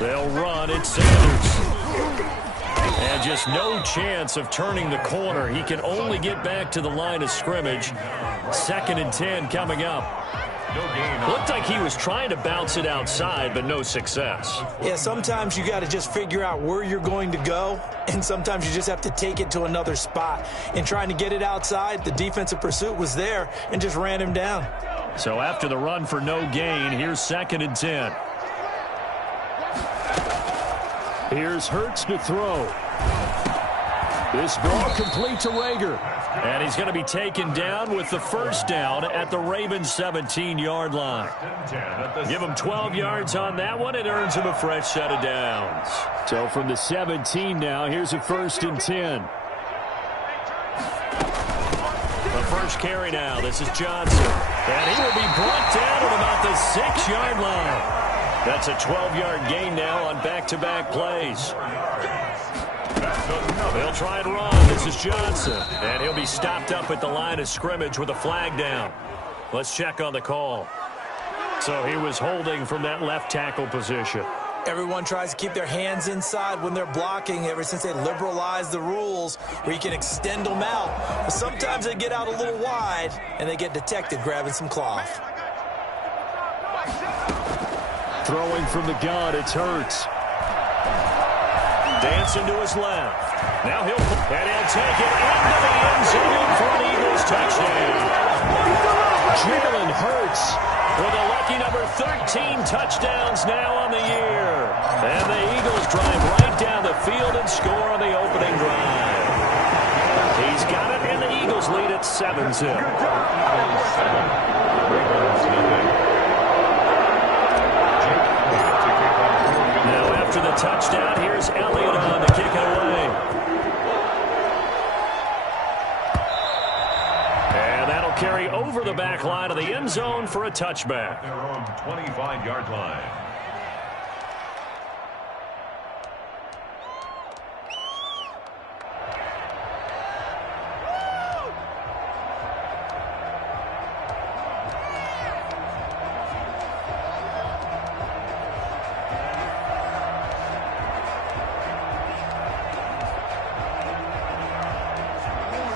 They'll run it, Sanders. And just no chance of turning the corner. He can only get back to the line of scrimmage. 2nd and 10 coming up. Looked like he was trying to bounce it outside, but no success. Yeah, sometimes you got to just figure out where you're going to go, and sometimes you just have to take it to another spot. In trying to get it outside, the defensive pursuit was there and just ran him down. So after the run for no gain, here's 2nd and 10. Here's Hurts to throw. This ball complete to Rager. And he's going to be taken down with the first down at the Ravens 17-yard line. Give him 12 yards on that one. It earns him a fresh set of downs. So from the 17 now, here's a 1st and 10. The first carry now. This is Johnson. And he will be brought down at about the 6-yard line. That's a 12-yard gain now on back-to-back plays. They'll try and run. This is Johnson. And he'll be stopped up at the line of scrimmage with a flag down. Let's check on the call. So he was holding from that left tackle position. Everyone tries to keep their hands inside when they're blocking ever since they liberalized the rules where you can extend them out. But sometimes they get out a little wide and they get detected grabbing some cloth. Throwing from the gun, it's Hurts. Dancing to his left. Now he'll take it into the end zone for an Eagles touchdown. Jalen Hurts with a lucky number 13 touchdowns now on the year. And the Eagles drive right down the field and score on the opening drive. He's got it, and the Eagles lead at 7-0. After the touchdown, here's Elliott on to kick it away. And that'll carry over the back line of the end zone for a touchback. They're on 25-yard line.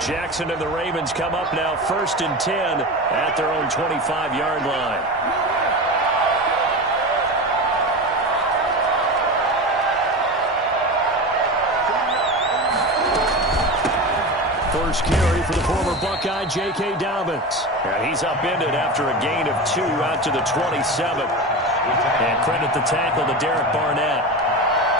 Jackson and the Ravens come up now 1st and 10 at their own 25-yard line. First carry for the former Buckeye, J.K. Dobbins. And he's upended after a gain of 2 out to the 27. And credit the tackle to Derek Barnett.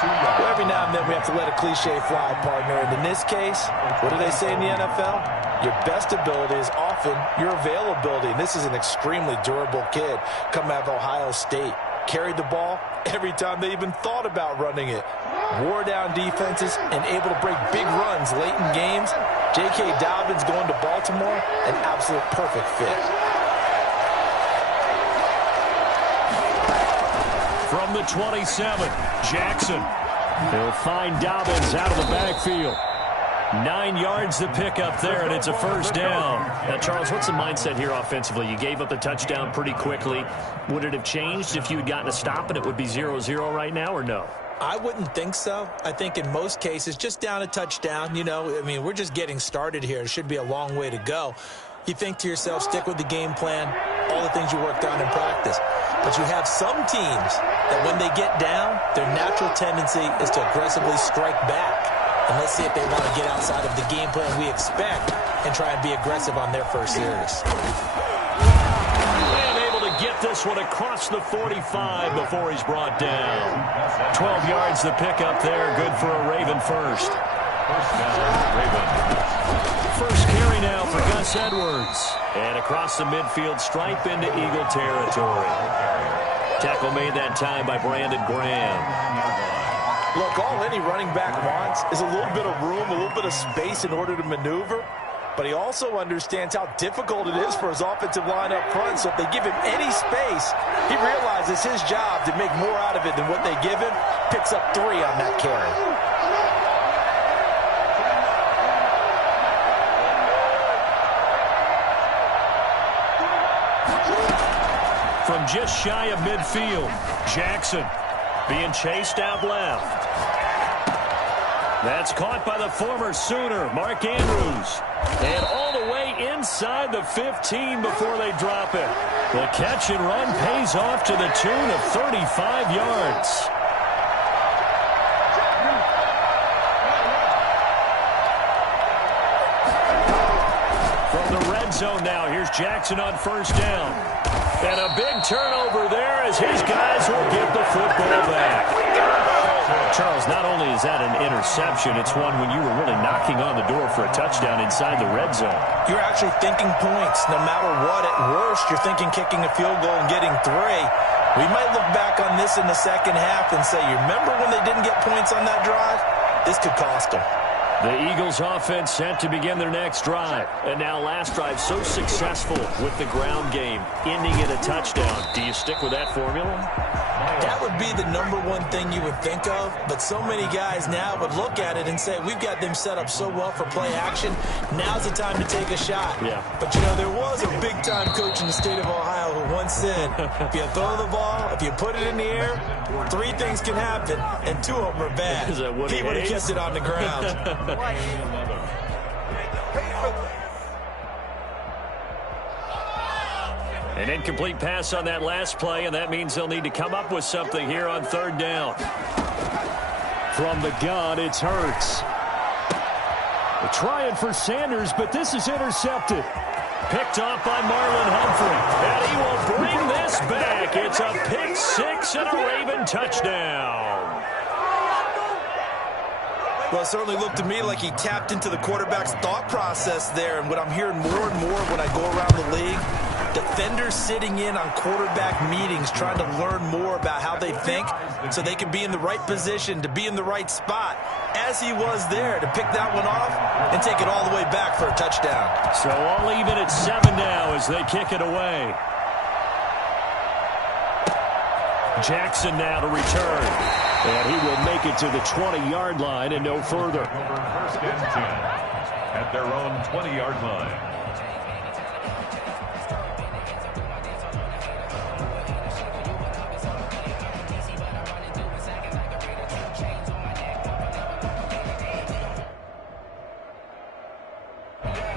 Well, every now and then we have to let a cliche fly, partner. And in this case, what do they say in the NFL? Your best ability is often your availability. And this is an extremely durable kid coming out of Ohio State. Carried the ball every time they even thought about running it. Wore down defenses and able to break big runs late in games. J.K. Dobbins going to Baltimore, an absolute perfect fit. From the 27, Jackson. He'll find Dobbins out of the backfield. 9 yards to pick up there, and it's a first down. Now, Charles, what's the mindset here offensively? You gave up the touchdown pretty quickly. Would it have changed if you had gotten a stop and it would be 0-0 right now, or no? I wouldn't think so. I think in most cases, just down a touchdown, we're just getting started here. It should be a long way to go. You think to yourself, stick with the game plan, all the things you worked on in practice. But you have some teams that when they get down, their natural tendency is to aggressively strike back. And let's see if they want to get outside of the game plan we expect and try and be aggressive on their first series. And able to get this one across the 45 before he's brought down. 12 yards to pick up there. Good for a Raven first. First carry now for Gus Edwards. And across the midfield stripe into Eagle territory. Tackle made that time by Brandon Graham. Look, all any running back wants is a little bit of room, a little bit of space in order to maneuver. But he also understands how difficult it is for his offensive line up front. So if they give him any space, he realizes his job to make more out of it than what they give him. Picks up 3 on that carry. From just shy of midfield, Jackson. being chased out left. That's caught by the former Sooner, Mark Andrews. And all the way inside the 15 before they drop it. The catch and run pays off to the tune of 35 yards. From the red zone now, here's Jackson on first down. And a big turnover there as his guys will get the football back. Charles, not only is that an interception, it's one when you were really knocking on the door for a touchdown inside the red zone. You're actually thinking points. No matter what, at worst, you're thinking kicking a field goal and getting 3. We might look back on this in the second half and say, you remember when they didn't get points on that drive? This could cost them. The Eagles offense set to begin their next drive. And now last drive so successful with the ground game, ending in a touchdown. Do you stick with that formula? That would be the number one thing you would think of, but so many guys now would look at it and say, we've got them set up so well for play action, now's the time to take a shot. Yeah. But, you know, there was a big-time coach in the state of Ohio who once said, if you throw the ball, if you put it in the air, 3 things can happen, and 2 of them are bad. Is that what he would have kept it on the ground. An incomplete pass on that last play, and that means they'll need to come up with something here on third down. From the gun, it's Hurts. They're trying for Sanders, but this is intercepted. Picked off by Marlon Humphrey. And he will bring this back. It's a pick 6 and a Raven touchdown. Well, it certainly looked to me like he tapped into the quarterback's thought process there. And what I'm hearing more and more when I go around the league, defenders sitting in on quarterback meetings trying to learn more about how they think so they can be in the right position to be in the right spot, as he was there to pick that one off and take it all the way back for a touchdown. So all even at 7 now as they kick it away. Jackson now to return. And he will make it to the 20-yard line and no further. First and 10 at their own 20-yard line.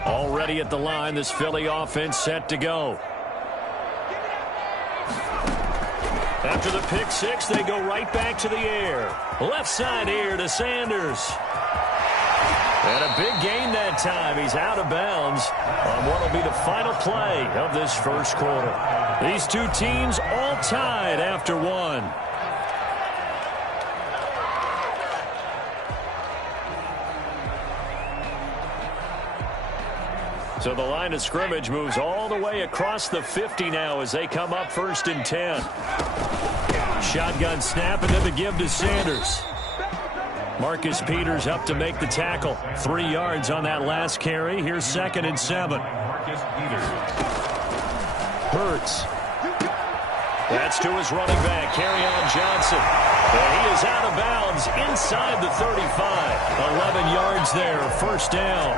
Already at the line, this Philly offense set to go. After the pick 6, they go right back to the air. Left side here to Sanders. And a big gain that time. He's out of bounds on what will be the final play of this first quarter. These two teams all tied after 1. So the line of scrimmage moves all the way across the 50 now as they come up first and 10. Shotgun snap and then the give to Sanders. Marcus Peters up to make the tackle. 3 yards on that last carry. Here's 2nd and 7. Marcus Peters. Hurts. That's to his running back, Kerryon Johnson. And he is out of bounds inside the 35. 11 yards there, first down.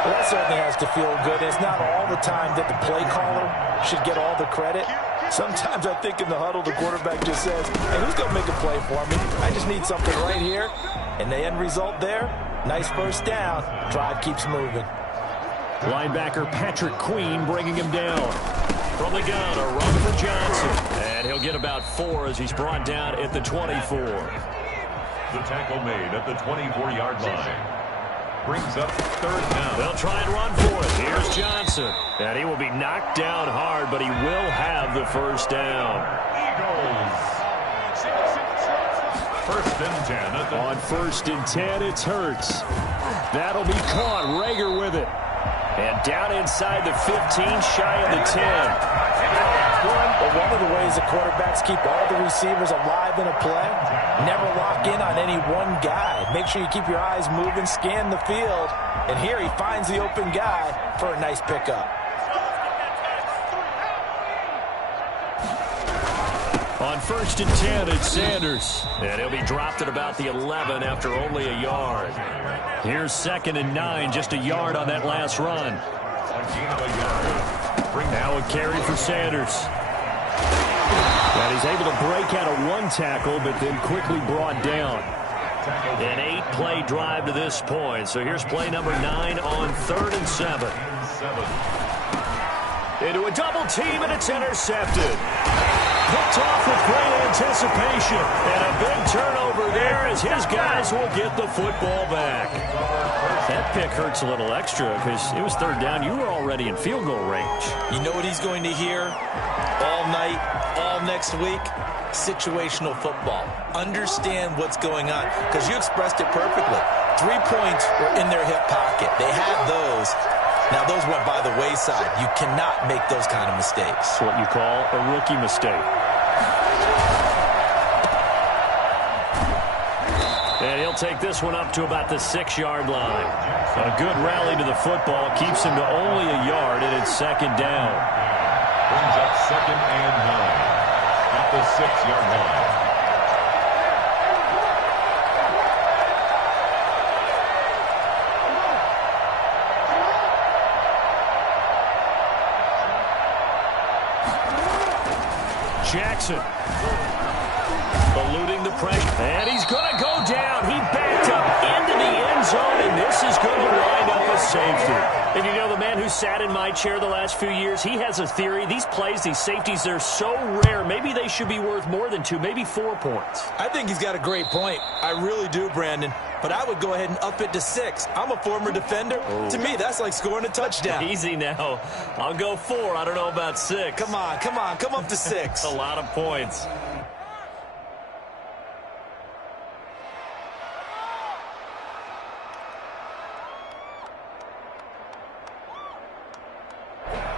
Well, that certainly has to feel good. It's not all the time that the play caller should get all the credit. Sometimes I think in the huddle, the quarterback just says, hey, who's going to make a play for me? I just need something right here. And the end result there, nice first down. Drive keeps moving. Linebacker Patrick Queen bringing him down. From the gun, a run for Johnson. And he'll get about 4 as he's brought down at the 24. The tackle made at the 24-yard line. Brings up third down. They'll try and run for it. Here's Johnson. And he will be knocked down hard, but he will have the first down. Eagles. First and 10. On first and 10, it's Hurts. That'll be caught. Rager with it. And down inside the 15, shy of the 10. Well, one of the ways the quarterbacks keep all the receivers alive in a play, never lock in on any one guy. Make sure you keep your eyes moving, scan the field. And here he finds the open guy for a nice pickup. On first and 10, it's Sanders. And he'll be dropped at about the 11 after only a yard. Here's 2nd and 9, just a yard on that last run. A gain of a yard. Now a carry for Sanders. And he's able to break out of one tackle, but then quickly brought down. An 8-play drive to this point. So here's play number 9 on 3rd and 7. Into a double team, and it's intercepted. Picked off with great anticipation. And a big turnover there as his guys will get the football back. That pick hurts a little extra because it was 3rd down. You were already in field goal range. You know what he's going to hear all night, all next week? Situational football. Understand what's going on, because you expressed it perfectly. 3 points were in their hip pocket. They had those. Now, those went by the wayside. You cannot make those kind of mistakes. That's what you call a rookie mistake. And he'll take this one up to about the 6-yard line. A good rally to the football keeps him to only a yard, and it's 2nd down. Brings up 2nd and 9 at the 6-yard line. Jackson eluding the pressure, and he's going to go down. He backed up into the end zone, and this is going to wind up a safety. And you know, the man who sat in my chair the last few years, he has a theory. These plays, these safeties, they're so rare. Maybe they should be worth more than 2, maybe 4 points. I think he's got a great point. I really do, Brandon. But I would go ahead and up it to 6. I'm a former defender. To me, that's like scoring a touchdown. Easy now. I'll go 4. I don't know about 6. Come on. Come up to 6. A lot of points.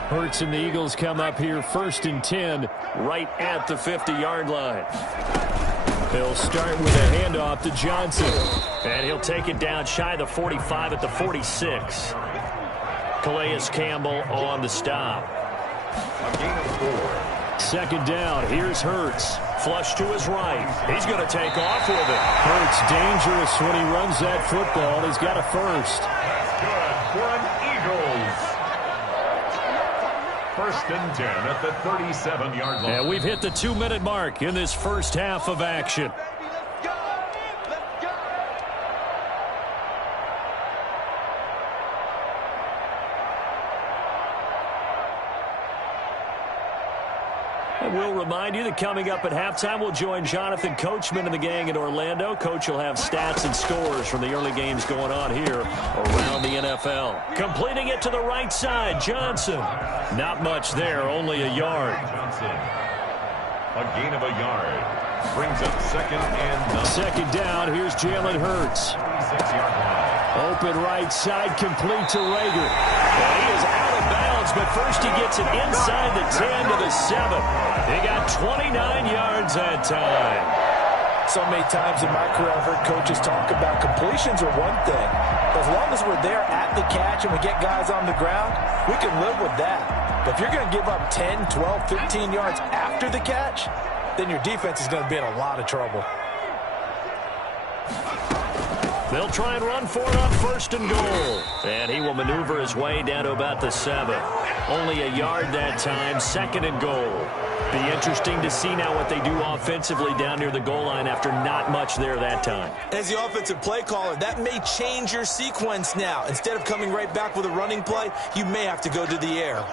Hurts and the Eagles come up here 1st and 10, right at the 50-yard line. He'll start with a handoff to Johnson. And he'll take it down shy of the 45 at the 46. Calais Campbell on the stop. A gain of 4. 2nd down. Here's Hurts. Flush to his right. He's going to take off with it. Hurts dangerous when he runs that football. He's got a first. That's good for an Eagles. 1st and 10 at the 37-yard line. And we've hit the 2-minute mark in this first half of action. And we'll remind you that coming up at halftime, we'll join Jonathan Coachman and the gang in Orlando. Coach will have stats and scores from the early games going on here around the NFL. Completing it to the right side, Johnson. Not much there, only a yard. Johnson, a gain of a yard. Brings up 2nd and 9. 2nd down, here's Jalen Hurts. 36-yard line. Open right side, complete to Rager. And he is out of bounds, but first he gets it inside the 10 to the 7. He got 29 yards that time. So many times in my career I've heard coaches talk about completions are one thing. As long as we're there at the catch and we get guys on the ground, we can live with that. But if you're going to give up 10, 12, 15 yards after the catch, then your defense is going to be in a lot of trouble. They'll try and run for it on 1st and goal. And he will maneuver his way down to about the 7. Only a yard that time, 2nd and goal. Be interesting to see now what they do offensively down near the goal line after not much there that time. As the offensive play caller, that may change your sequence now. Instead of coming right back with a running play, you may have to go to the air.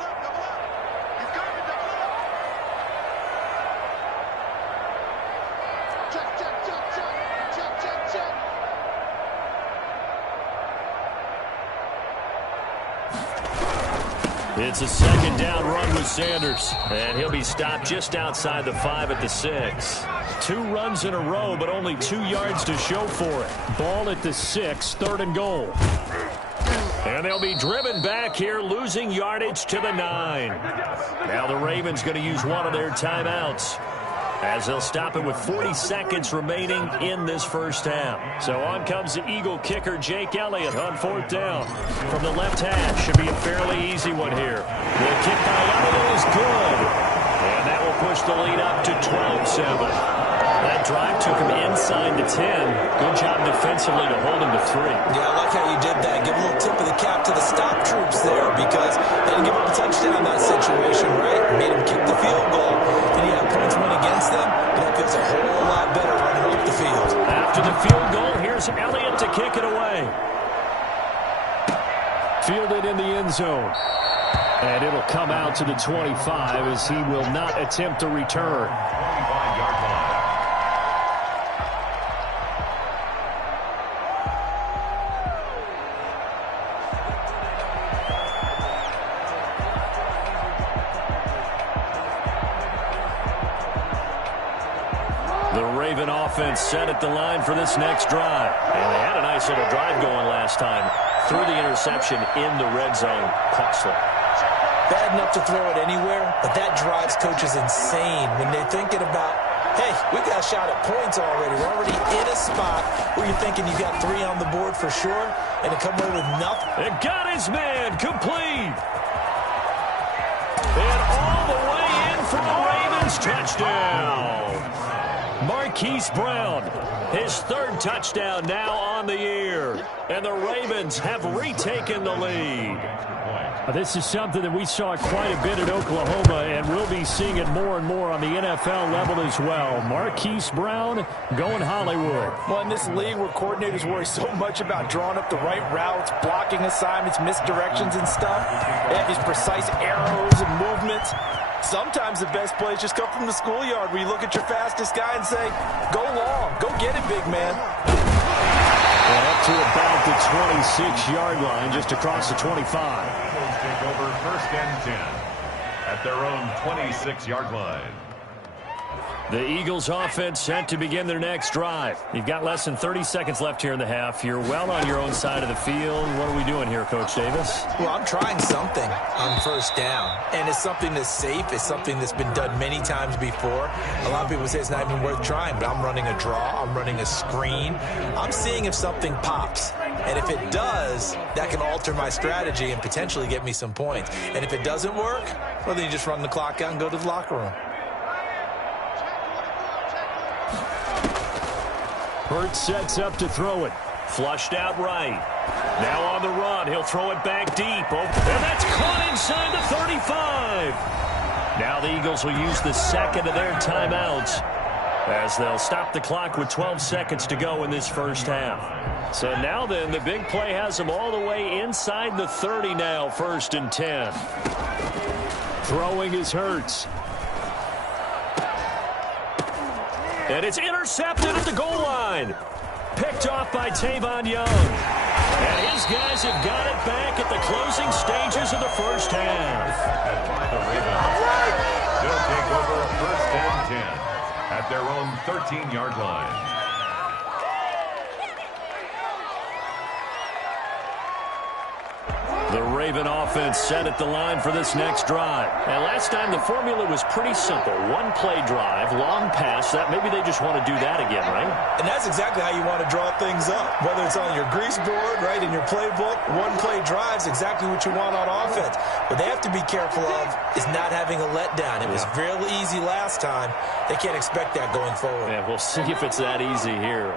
It's a 2nd down run with Sanders. And he'll be stopped just outside the 5 at the 6. 2 runs in a row, but only 2 yards to show for it. Ball at the 6, 3rd and goal. And they'll be driven back here, losing yardage to the 9. Now the Ravens going to use one of their timeouts, as they'll stop it with 40 seconds remaining in this first half. So on comes the Eagle kicker, Jake Elliott, on 4th down. From the left hash, should be a fairly easy one here. The kick by Elliott is good. And that will push the lead up to 12-7. That drive took him inside the 10. Good job defensively to hold him to 3. Yeah, I like how you did that. Give a little tip of the cap to the stop troops there, because they didn't give up a touchdown in that situation, right? Made him kick the field goal. And he had points here's Elliott to kick it away. Fielded in the end zone. And it'll come out to the 25 as he will not attempt a return. 25-yard line. The Raven offense set at the line for this next drive. And they had a nice little drive going last time. Threw the interception in the red zone. Costly. Bad enough to throw it anywhere, but that drives coaches insane when they're thinking about, hey, we got a shot at points already. We're already in a spot where you're thinking you got 3 on the board for sure, and to come away with nothing. It got his man complete. And all the way in for a Ravens touchdown. Marquise Brown, his 3rd touchdown now on the year. And the Ravens have retaken the lead. This is something that we saw quite a bit at Oklahoma, and we'll be seeing it more and more on the NFL level as well. Marquise Brown going Hollywood. Well, in this league where coordinators worry so much about drawing up the right routes, blocking assignments, misdirections and stuff, they have these precise arrows and movements. Sometimes the best plays just come from the schoolyard where you look at your fastest guy and say, go long, go get it, big man. And up to about the 26-yard line, just across the 25. Take over 1st and 10 at their own 26-yard line. The Eagles offense set to begin their next drive. You've got less than 30 seconds left here in the half. You're well on your own side of the field. What are we doing here, Coach Davis? Well, I'm trying something on 1st down, and it's something that's safe. It's something that's been done many times before. A lot of people say it's not even worth trying, but I'm running a draw. I'm running a screen. I'm seeing if something pops, and if it does, that can alter my strategy and potentially get me some points. And if it doesn't work, well, then you just run the clock out and go to the locker room. Hurts sets up to throw it. Flushed out right. Now on the run. He'll throw it back deep. And that's caught inside the 35. Now the Eagles will use the 2nd of their timeouts as they'll stop the clock with 12 seconds to go in this 1st half. So now then, the big play has them all the way inside the 30 now, 1st and 10. Throwing is Hurts. And it's intercepted at the goal line. Picked off by Tavon Young. And his guys have got it back at the closing stages of the 1st half. The Ravens will take over 1st and 10 at their own 13-yard line. The Raven offense set at the line for this next drive. And last time the formula was pretty simple. 1-play drive, long pass. That maybe they just want to do that again, right? And that's exactly how you want to draw things up. Whether it's on your grease board, right, in your playbook, 1-play drive's exactly what you want on offense. What they have to be careful of is not having a letdown. It was fairly easy last time. They can't expect that going forward. Yeah, we'll see if it's that easy here.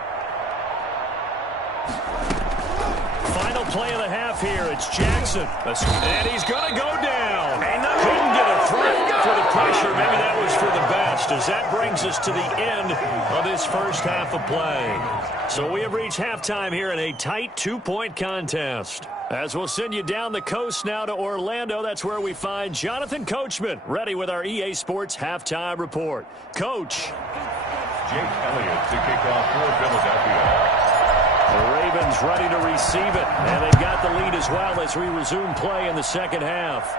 Final play of the half here. It's Jackson. And he's going to go down. Couldn't get a threat for the pressure. Maybe that was for the best, as that brings us to the end of this 1st half of play. So we have reached halftime here in a tight 2-point contest. As we'll send you down the coast now to Orlando, that's where we find Jonathan Coachman, ready with our EA Sports halftime report. Coach. Jake Elliott to kick off for Philadelphia. The Ravens ready to receive it, and they've got the lead as well as we resume play in the 2nd half.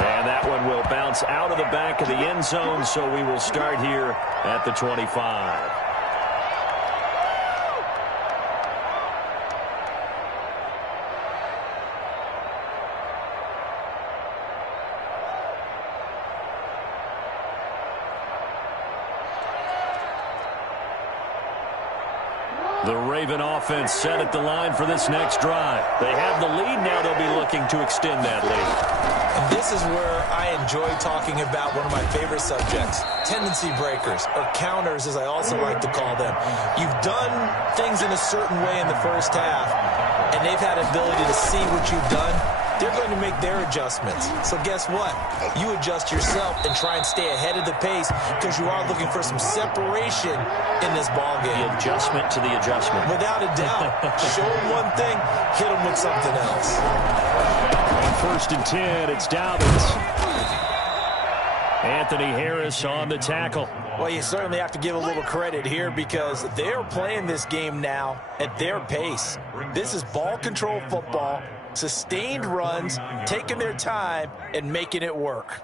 And that one will bounce out of the back of the end zone, so we will start here at the 25. The Raven offense set at the line for this next drive. They have the lead. Now they'll be looking to extend that lead. And this is where I enjoy talking about one of my favorite subjects, tendency breakers, or counters as I also like to call them. You've done things in a certain way in the 1st half, and they've had an ability to see what you've done, they're going to make their adjustments. So guess what? You adjust yourself and try and stay ahead of the pace because you are looking for some separation in this ball game. The adjustment to the adjustment. Without a doubt. Show them one thing, hit them with something else. On 1st and 10, it's Dobbins. Anthony Harris on the tackle. Well, you certainly have to give a little credit here because they're playing this game now at their pace. This is ball control football, sustained runs, taking their time, and making it work.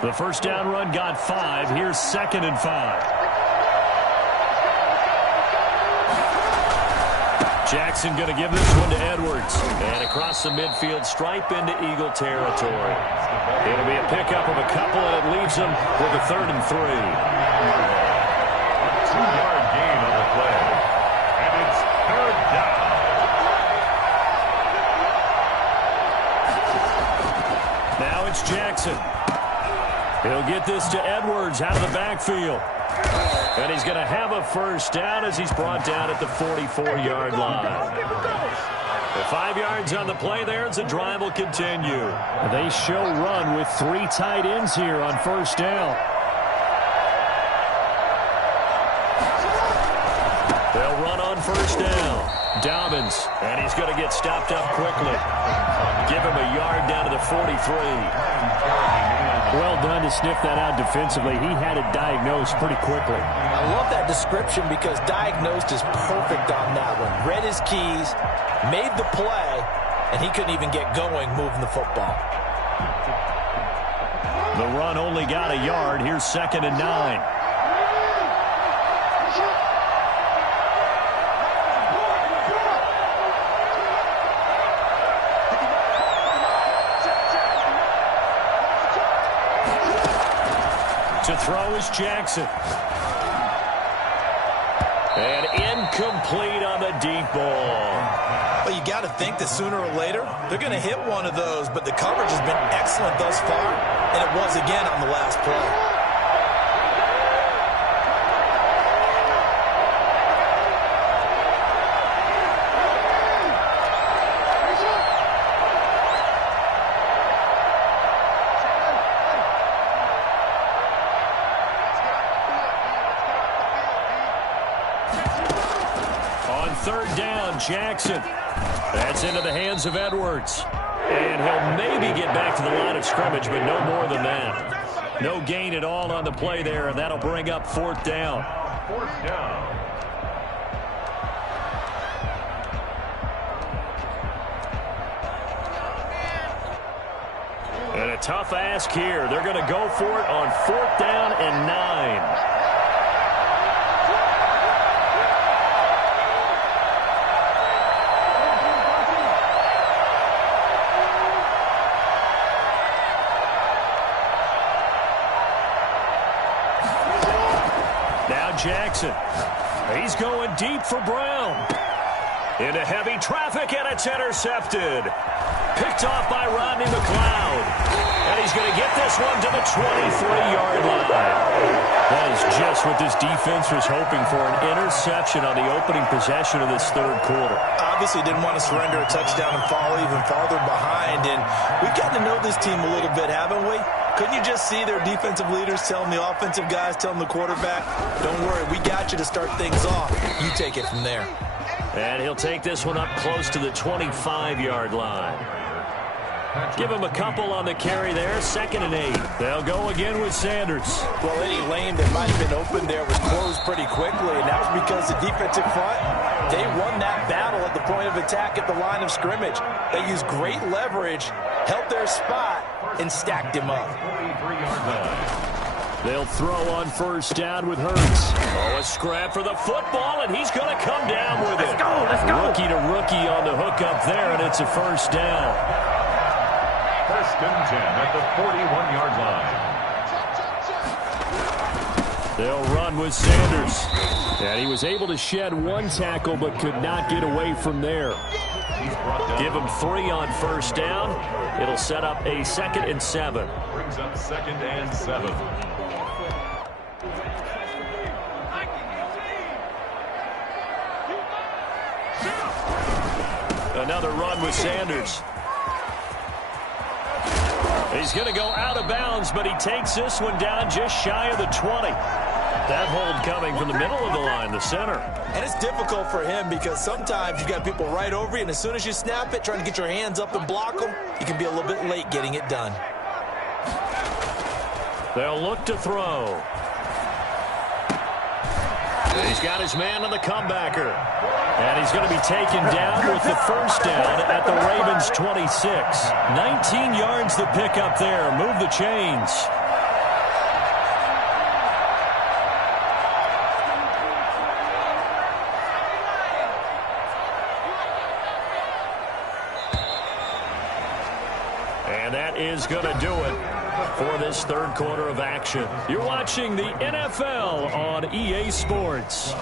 The first down run got 5. Here's 2nd and 5. Jackson going to give this one to Edwards. And across the midfield stripe into Eagle territory. It'll be a pickup of a couple, and it leaves them with a 3rd and 3. 2-yard gain on the play. And it's 3rd down. Now it's Jackson. He'll get this to Edwards out of the backfield. And he's going to have a first down as he's brought down at the 44-yard line. The 5 yards on the play there as the drive will continue. They show run with 3 tight ends here on first down. They'll run on first down. Dobbins, and he's going to get stopped up quickly. Give him a yard down to the 43. Well done to sniff that out defensively. He had it diagnosed pretty quickly. I love that description because diagnosed is perfect on that one. Read his keys, made the play, and he couldn't even get going moving the football. The run only got a yard. Here's 2nd and 9. To throw is Jackson. And incomplete on the deep ball. Well, you got to think that sooner or later, they're going to hit one of those, but the coverage has been excellent thus far, and it was again on the last play. Jackson. That's into the hands of Edwards. And he'll maybe get back to the line of scrimmage, but no more than that. No gain at all on the play there, and that'll bring up 4th down. 4th down. And a tough ask here. They're going to go for it on 4th down and 9. Jackson. He's going deep for Brown. Into heavy traffic, and it's intercepted. Picked off by Rodney McLeod. And he's going to get this one to the 23-yard line. That is just what this defense was hoping for, an interception on the opening possession of this 3rd quarter. Obviously didn't want to surrender a touchdown and fall even farther behind. And we've gotten to know this team a little bit, haven't we? Couldn't you just see their defensive leaders telling the offensive guys, telling the quarterback, don't worry, we got you to start things off. You take it from there. And he'll take this one up close to the 25-yard line. Give him a couple on the carry there. 2nd and 8. They'll go again with Sanders. Well, any lane that might have been open there was closed pretty quickly, and that was because the defensive front, they won that battle at the point of attack at the line of scrimmage. They used great leverage, held their spot, and stacked him up. They'll throw on first down with Hurts. Oh, a scrap for the football, and he's going to come down with it. Let's go. Rookie to rookie on the hook up there, and it's a first down. 1st and 10 at the 41-yard line. They'll run with Sanders. And he was able to shed one tackle but could not get away from there. Give him 3 on first down. It'll set up a 2nd and 7. Brings up 2nd and 7. Another run with Sanders. He's going to go out of bounds, but he takes this one down just shy of the 20. That hold coming from the middle of the line, the center. And it's difficult for him because sometimes you got people right over you, and as soon as you snap it, trying to get your hands up and block them, you can be a little bit late getting it done. They'll look to throw. He's got his man on the comebacker. And he's going to be taken down with the first down at the Ravens' 26. 19 yards to pick up there. Move the chains. And that is going to do it for this third quarter of action. You're watching the NFL on EA Sports.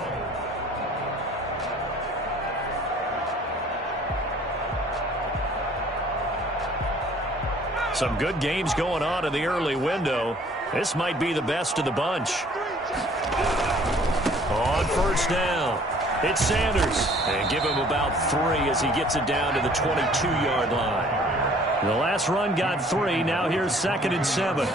Some good games going on in the early window. This might be the best of the bunch. On first down, it's Sanders. And give him about 3 as he gets it down to the 22-yard line. The last run got 3. Now here's 2nd and 7.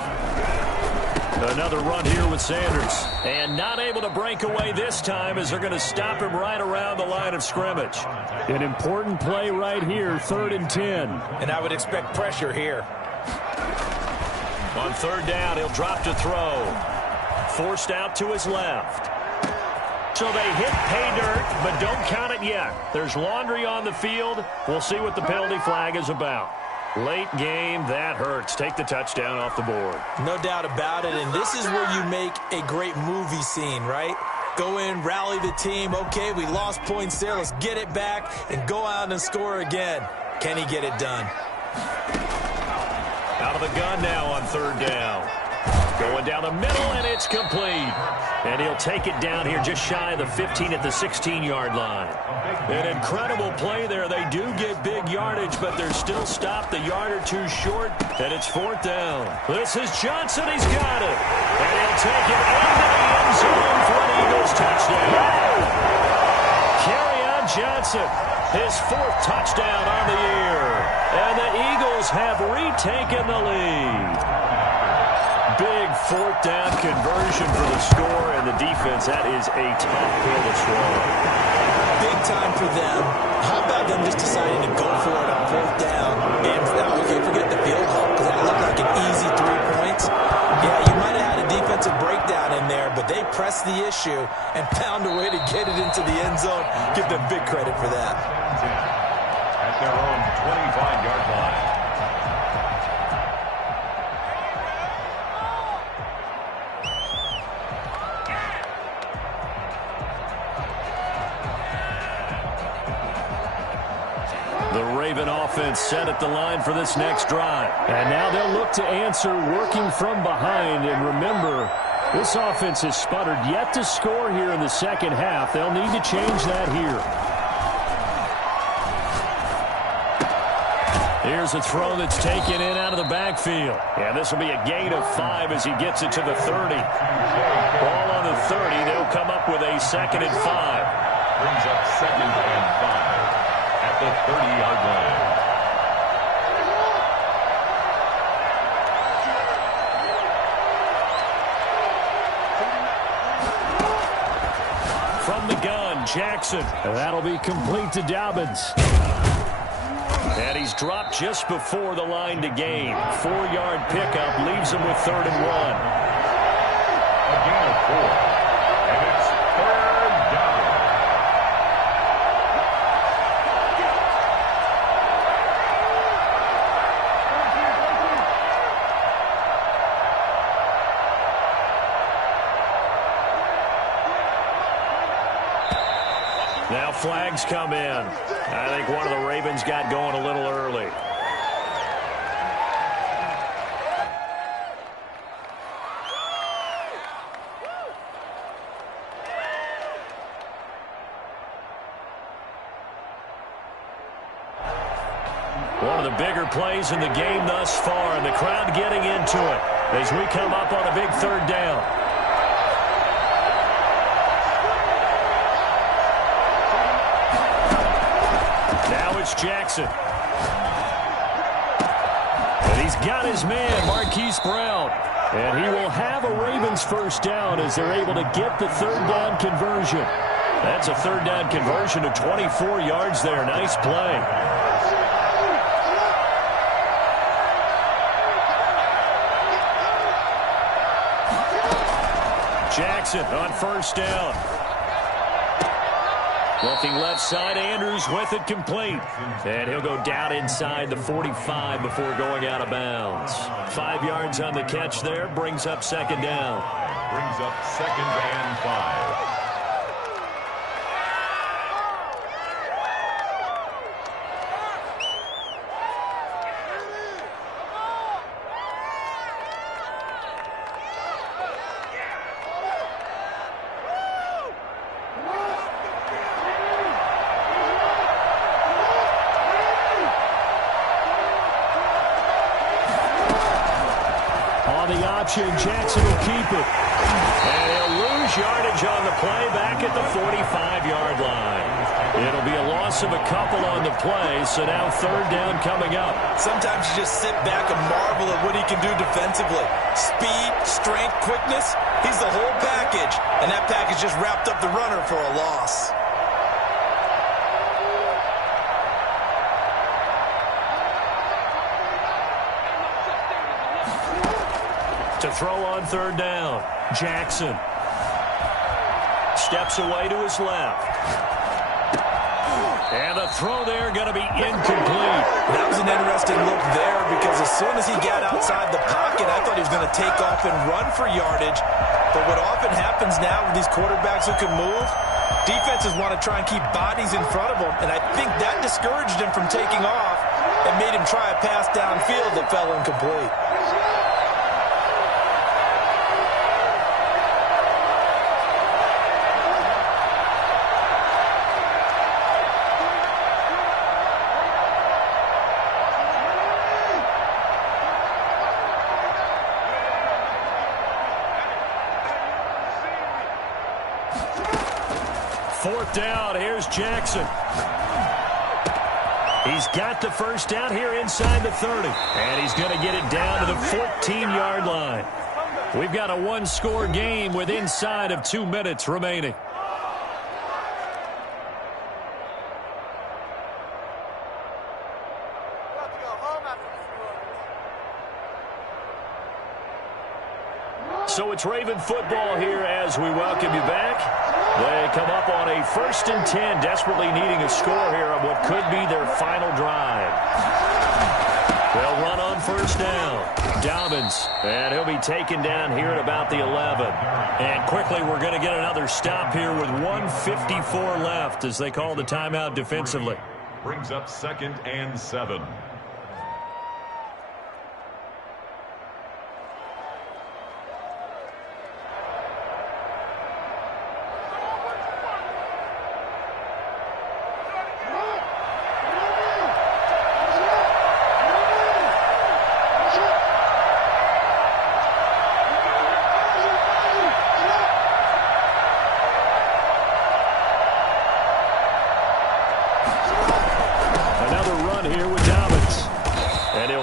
Another run here with Sanders. And not able to break away this time as they're going to stop him right around the line of scrimmage. An important play right here, 3rd and 10. And I would expect pressure here. On third down, he'll drop to throw. Forced out to his left. So they hit pay dirt, but don't count it yet. There's laundry on the field. We'll see what the penalty flag is about. Late game, that hurts. Take the touchdown off the board. No doubt about it, and this is where you make a great movie scene, right? Go in, rally the team. Okay, we lost points there. Let's get it back and go out and score again. Can he get it done? Out of the gun now on third down. Going down the middle, and it's complete. And he'll take it down here just shy of the 15 at the 16-yard line. An incredible play there. They do get big yardage, but they're still stopped a yard or two short, and it's 4th down. This is Johnson. He's got it. And he'll take it into the end zone for an Eagles touchdown. Kerryon Johnson, his 4th touchdown on the year. And the Eagles have retaken the lead. Big 4th down conversion for the score, and the defense, that is a tough pill to swallow. Big time for them. How about them just deciding to go for it on 4th down? And, okay, forget the field goal, because that looked like an easy 3 points. Yeah, you might have had a defensive breakdown in there, but they pressed the issue and found a way to get it into the end zone. Give them big credit for that. At their own 25-yard line. The Raven offense set at the line for this next drive. And now they'll look to answer working from behind. And remember, this offense has sputtered yet to score here in the second half. They'll need to change that here. Here's a throw that's taken in out of the backfield. And this will be a gain of 5 as he gets it to the 30. Ball on the 30. They'll come up with a 2nd and 5. Brings up 2nd and 5. At the 30-yard line. From the gun, Jackson. That'll be complete to Dobbins. And he's dropped just before the line to gain. 4-yard pickup leaves him with 3rd and 1. A gain of 4. And it's 3rd down. Now flags come in. I think one of the Ravens got going a little early. One of the bigger plays in the game thus far, and the crowd getting into it as we come up on a big 3rd down. It's Jackson. And he's got his man, Marquise Brown. And he will have a Ravens first down as they're able to get the third down conversion. That's a third down conversion of 24 yards there. Nice play. Jackson on first down. Looking left side, Andrews with it complete. And he'll go down inside the 45 before going out of bounds. 5 yards on the catch there, brings up second down. Brings up 2nd and 5. Jackson will keep it. And he'll lose yardage on the play back at the 45-yard line. It'll be a loss of a couple on the play, so now third down coming up. Sometimes you just sit back and marvel at what he can do defensively. Speed, strength, quickness, he's the whole package. And that package just wrapped up the runner for a loss. To throw on third down, Jackson steps away to his left. And the throw there going to be incomplete. That was an interesting look there because as soon as he got outside the pocket, I thought he was going to take off and run for yardage. But what often happens now with these quarterbacks who can move, defenses want to try and keep bodies in front of them. And I think that discouraged him from taking off and made him try a pass downfield that fell incomplete. Fourth down, here's Jackson. He's got the first down here inside the 30. And he's going to get it down to the 14-yard line. We've got a one-score game with inside of 2 minutes remaining. So it's Raven football here as we welcome you back. They come up on a 1st and 10, desperately needing a score here on what could be their final drive. They'll run on first down. Dobbins, and he'll be taken down here at about the 11. And quickly, we're going to get another stop here with 1:54 left as they call the timeout defensively. Brings up 2nd and 7.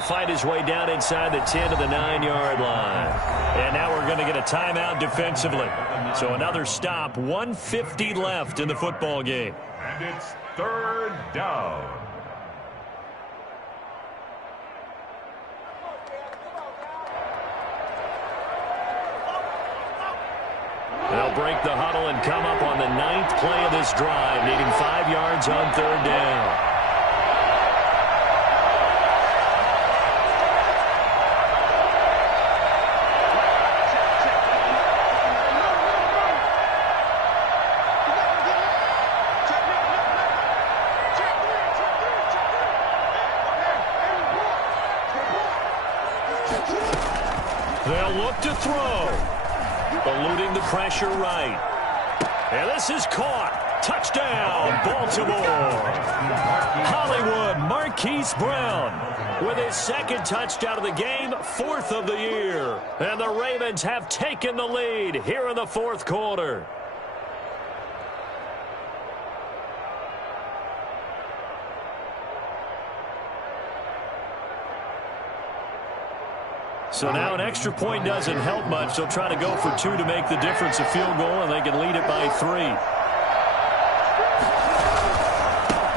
Fight his way down inside the 10 to the 9-yard line. And now we're going to get a timeout defensively. So another stop, 1:50 left in the football game. And it's third down. They'll break the huddle and come up on the 9th play of this drive, needing 5 yards on third down. They'll look to throw. Eluding the pressure right. And this is caught. Touchdown, Baltimore. Hollywood, Marquise Brown with his 2nd touchdown of the game, 4th of the year. And the Ravens have taken the lead here in the 4th quarter. So now an extra point doesn't help much. They'll try to go for 2 to make the difference a field goal, and they can lead it by 3.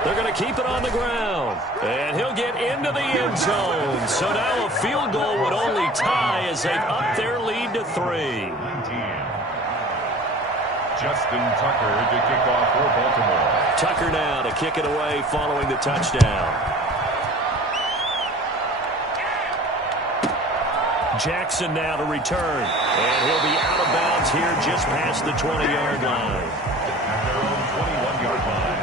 They're going to keep it on the ground. And he'll get into the end zone. So now a field goal would only tie as they've upped their lead to 3. Justin Tucker to kick off for Baltimore. Tucker now to kick it away following the touchdown. Jackson now to return. And he'll be out of bounds here just past the 20-yard line. At their own 21-yard line.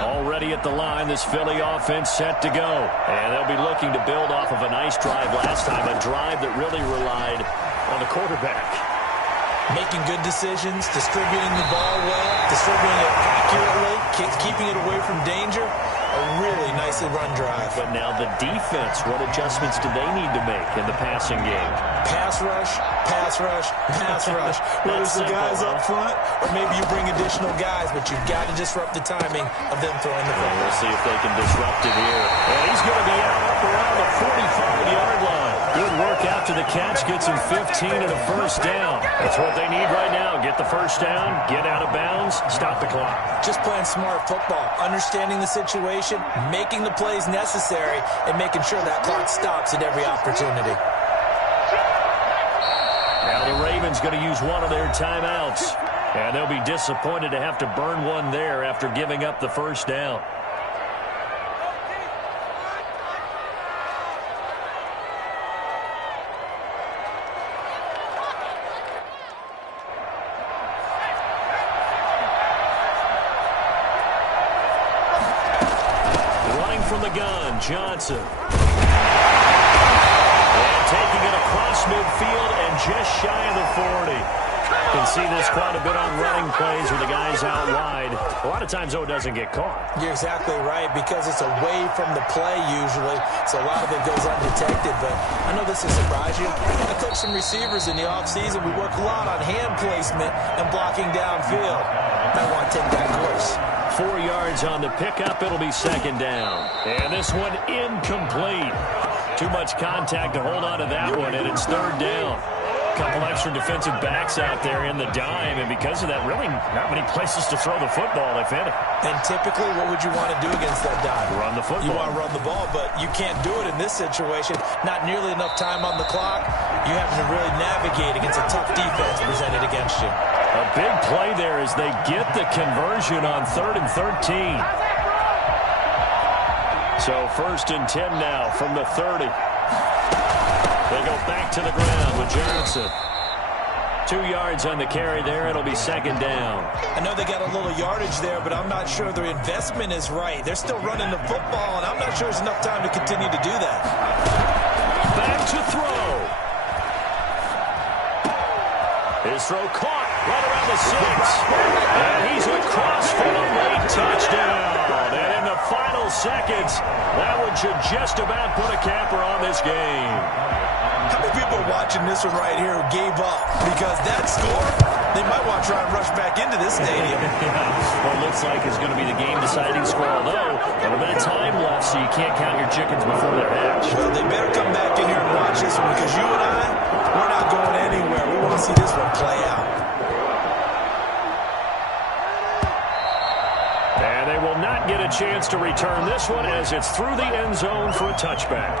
Already at the line, this Philly offense set to go. And they'll be looking to build off of a nice drive last time, a drive that really relied on the quarterback. Making good decisions, distributing the ball well, distributing it accurately, keeping it away from danger. A really nicely run drive. But now the defense, what adjustments do they need to make in the passing game? Pass rush, pass rush, pass rush. Whether it's the guys up front or maybe you bring additional guys, but you've got to disrupt the timing of them throwing the football. We'll see if they can disrupt it here. And he's going to be out up around the 45-yard line. Good work after the catch. Gets him 15 and a first down. That's what they need right now. Get the first down, get out of bounds, stop the clock. Just playing smart football, understanding the situation, making the plays necessary, and making sure that clock stops at every opportunity. Now the Ravens going to use one of their timeouts. And they'll be disappointed to have to burn one there after giving up the first down. From the gun, Johnson. And taking it across midfield and just shy of the 40. You can see this quite a bit on running plays with the guys out wide. A lot of times, though, it doesn't get caught. You're exactly right, because it's away from the play usually, so a lot of it goes undetected. But I know this will surprise you. I coach some receivers in the offseason. We work a lot on hand placement and blocking downfield. I want to take that course. 4 yards on the pickup. It'll be second down. And this one incomplete. Too much contact to hold on to that one, and it's third down. Couple extra defensive backs out there in the dime, and because of that, really not many places to throw the football, if any. And typically, what would you want to do against that dime? Run the football. You want to run the ball, but you can't do it in this situation. Not nearly enough time on the clock. You have to really navigate against a tough defense presented against you. A big play there as they get the conversion on 3rd and 13. So 1st and 10 now from the 30. They go back to the ground with Johnson. 2 yards on the carry there. It'll be second down. I know they got a little yardage there, but I'm not sure their investment is right. They're still running the football, and I'm not sure there's enough time to continue to do that. Back to throw. His throw caught right around the 6. And he's across for a late touchdown. And in the final seconds, that one should just about put a capper on this game. How many people are watching this one right here who gave up? Because that score, they might want to try and rush back into this stadium. Well, it looks like it's going to be the game-deciding score, although a little bit of time left, so you can't count your chickens before they're hatched. Well, they better come back in here and watch this one, because you and I, we're not going anywhere. We want to see this one play out. And they will not get a chance to return this one as it's through the end zone for a touchback.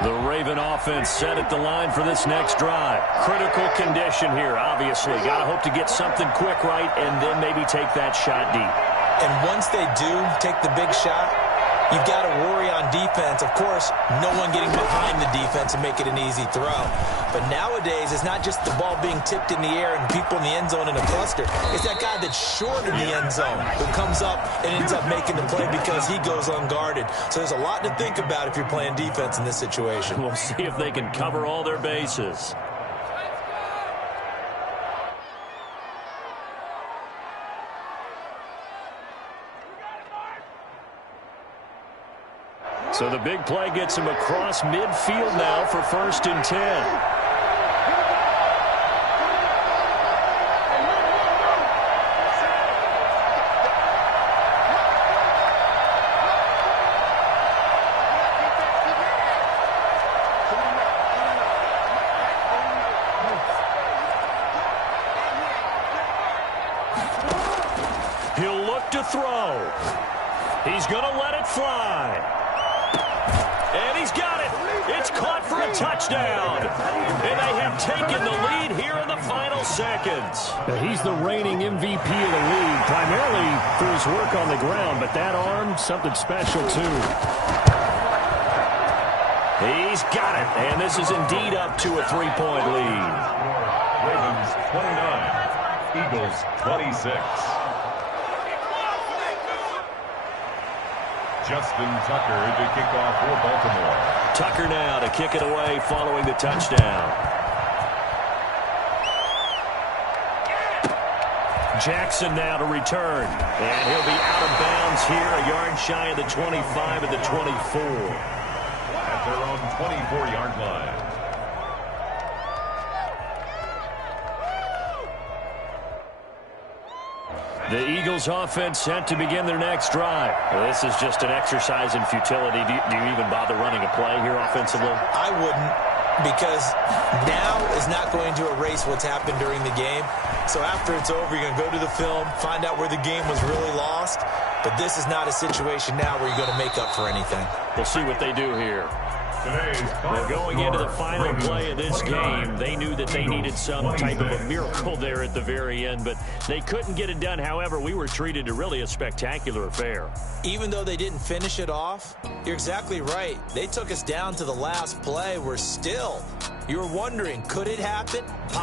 The Raven offense set at the line for this next drive. Critical condition here, obviously. Got to hope to get something quick right and then maybe take that shot deep. And once they do take the big shot, you've got to worry on defense. Of course, no one getting behind the defense and make it an easy throw. But nowadays, it's not just the ball being tipped in the air and people in the end zone in a cluster. It's that guy that's short in the end zone who comes up and ends up making the play because he goes unguarded. So there's a lot to think about if you're playing defense in this situation. We'll see if they can cover all their bases. So the big play gets him across midfield now for 1st and 10. He'll look to throw. He's going to let it fly. And he's got it. It's caught for a touchdown. And they have taken the lead here in the final seconds. He's the reigning MVP of the league, primarily for his work on the ground, but that arm, something special too. He's got it. And this is indeed up to a 3-point lead. Ravens 29, Eagles 26. Justin Tucker to kick off for Baltimore. Tucker now to kick it away following the touchdown. Jackson now to return. And he'll be out of bounds here, a yard shy of the 25 and the 24. At their own 24-yard line. The Eagles offense set to begin their next drive. Well, this is just an exercise in futility. Do you even bother running a play here offensively? I wouldn't, because now is not going to erase what's happened during the game. So after it's over, you're going to go to the film, find out where the game was really lost. But this is not a situation now where you're going to make up for anything. We'll see what they do here. Well, going into the final play of this game, they knew that they needed some type of a miracle there at the very end, but they couldn't get it done. However, we were treated to really a spectacular affair. Even though they didn't finish it off, you're exactly right. They took us down to the last play. We're still, you were wondering, could it happen?